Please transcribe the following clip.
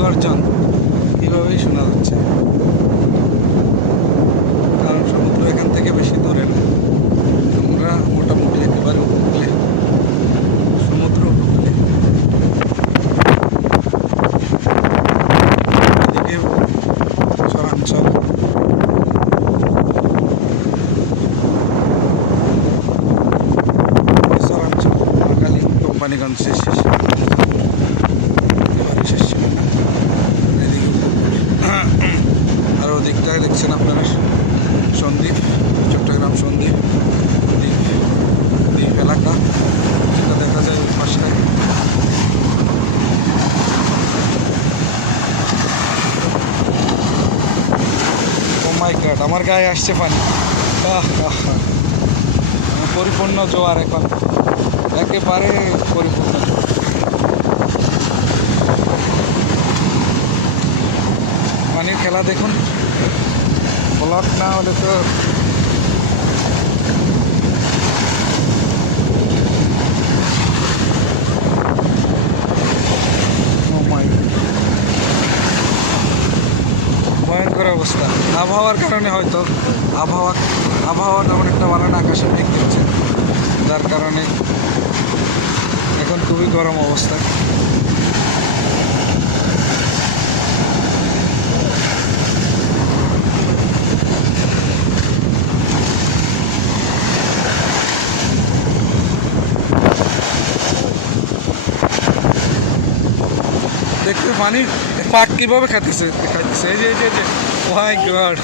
গর্জন এভাবেই শোনা যাচ্ছে, কারণ সমুদ্র এখান থেকে বেশি দূরে না। আমরা মোটামুটি একেবারে উপকূলে, সমুদ্র উপকূলে। এদিকে চরাঞ্চল, চরাঞ্চল বাঙালি কোম্পানিগঞ্জ শেষ আর ওদিকটায় দেখছেন আপনারা সন্দ্বীপ, চট্টগ্রাম সন্দ্বীপ দ্বীপ দ্বীপ এলাকা, যেটা দেখা যায় ওই পাশে। ও মাই গড, আমার গায়ে আসছে পানি। পরিপূর্ণ জোয়ার, এখন একেবারে পরিপূর্ণ জোয়ার। পানির খেলা দেখুন, ব্লক না হলে তো ভয়ঙ্কর অবস্থা। আবহাওয়ার কারণে হয়তো আবহাওয়া তেমন একটা ভালো না, আকাশে মেঘ দিচ্ছে, যার কারণে এখন খুবই গরম অবস্থা। দেখতে পানির পাক কিভাবে খাইতেছে, এই যে মাই গড।